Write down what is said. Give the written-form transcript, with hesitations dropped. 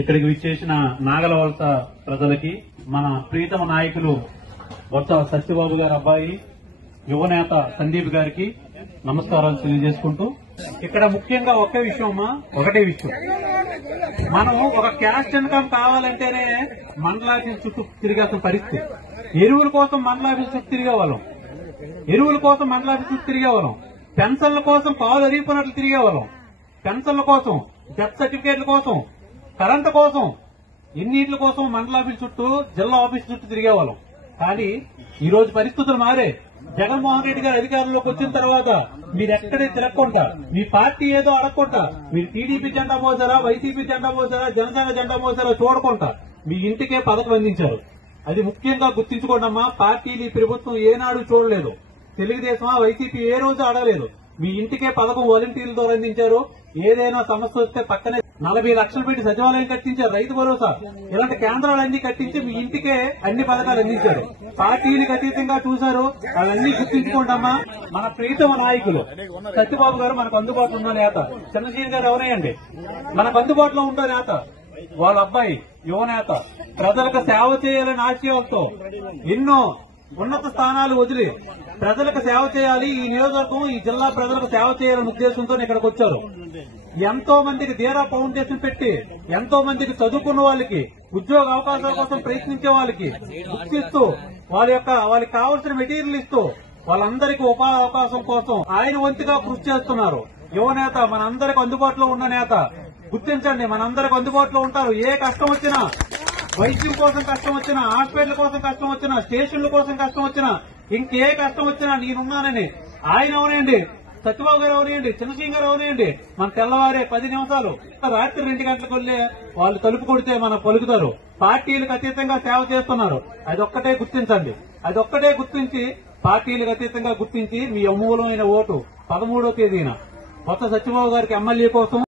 ఇక్కడికి విచ్చేసిన నాగలవలస ప్రజలకి, మన ప్రీతమ నాయకులు బొత్స సత్యబాబు గారి అబ్బాయి యువనేత సందీప్ గారికి నమస్కారాలు తెలియజేసుకుంటూ, ఇక్కడ ముఖ్యంగా ఒకటే విషయం, మనం ఒక క్యాష్ ఇన్కమ్ కావాలంటేనే మండలాఫీస్ చుట్టూ తిరిగాల్సిన పరిస్థితి. ఎరువుల కోసం మండలాఫీస్ చుట్టూ తిరిగేవాళ్ళం, పెన్షన్ల కోసం పాలు అరిగిపోయినట్లు తిరిగేవాళ్ళం, పెన్షన్ల కోసం, డెత్ సర్టిఫికేట్ల కోసం, కరెంటు కోసం, ఎన్నింటి కోసం మండలాఫీస్ చుట్టూ, జిల్లా ఆఫీస్ చుట్టూ తిరిగేవాళ్ళం. కానీ ఈ రోజు పరిస్థితులు మారే. జగన్మోహన్ రెడ్డి గారు అధికారంలోకి వచ్చిన తర్వాత మీరెక్కడే తిరగకుండా, మీ పార్టీ ఏదో అడగకుండా, మీరు టీడీపీ జెండా మోసారా, వైసీపీ జెండా మోసారా, జనసేన జెండా మోసారా చూడకుండా మీ ఇంటికే పథకం అందించారు. అది ముఖ్యంగా గుర్తించుకోండమ్మా. పార్టీలు ఈ ప్రభుత్వం ఏనాడు చూడలేదు. తెలుగుదేశమా వైసీపీ ఏ రోజు అడగలేదు. మీ ఇంటికే పథకం వాలంటీర్ల ద్వారా అందించారు. ఏదైనా సమస్య వస్తే పక్కనే 40 లక్షలు పెట్టి సచివాలయం కట్టించారు, రైతు భరోసా, ఇలాంటి కేంద్రాలన్నీ కట్టించి మీ ఇంటికే అన్ని పథకాలు అందించారు. పార్టీలకు అతీతంగా చూశారు. అవన్నీ గుర్తించుకోండమ్మా. మన ప్రీతమ నాయకులు సత్యబాబు గారు మనకు అందుబాటులో ఉన్న నేత, చంద్రశేఖర్ గారు ఎవరయ్యండి మనకు అందుబాటులో ఉన్న నేత, వాళ్ళ అబ్బాయి యువనేత, ప్రజలకు సేవ చేయాలని ఆశయంతో ఎన్నో ఉన్నత స్థానాలు వదిలి ప్రజలకు సేవ చేయాలి, ఈ నియోజకవర్గం, ఈ జిల్లా ప్రజలకు సేవ చేయాలనే ఉద్దేశంతో ఇక్కడికి వచ్చారు. ఎంతో మందికి ధీరా ఫౌండేషన్ పెట్టి, ఎంతో మందికి చదువుకున్న వాళ్ళకి, ఉద్యోగ అవకాశాల కోసం ప్రయత్నించే వాళ్ళకి గుర్తిస్తూ, వాళ్ళకి కావాల్సిన మెటీరియల్ ఇస్తూ, వాళ్ళందరికీ ఉపాధి అవకాశం కోసం ఆయన వంతుగా కృషి చేస్తున్నారు. యువనేత, మనందరికి అందుబాటులో ఉన్న నేత. గుర్తించండి, మనందరికి అందుబాటులో ఉంటారు. ఏ కష్టం వచ్చినా, వైద్యం కోసం కష్టం వచ్చినా, హాస్పిటల్ కోసం కష్టం వచ్చినా, స్టేషన్ల కోసం కష్టం వచ్చినా, ఇంకే కష్టం వచ్చినా నేనున్నానని ఆయన అవనండి, సత్యబాబు గారు అవనియండి, చంద్రశేఖర్ గారు అవనియండి, మన తెల్లవారే 10 నిమిషాలు రాత్రి 2 గంటలకు వెళ్లే వాళ్ళు తలుపు కొడితే మనం పలుకుతారు. పార్టీలకు అతీతంగా సేవ చేస్తున్నారు. అదొక్కటే గుర్తించండి. అదొక్కటే గుర్తించి, పార్టీలకు అతీతంగా గుర్తించి మీ అమూలమైన ఓటు 13వ తేదీన కొత్త సత్యబాబు గారికి ఎమ్మెల్యే కోసం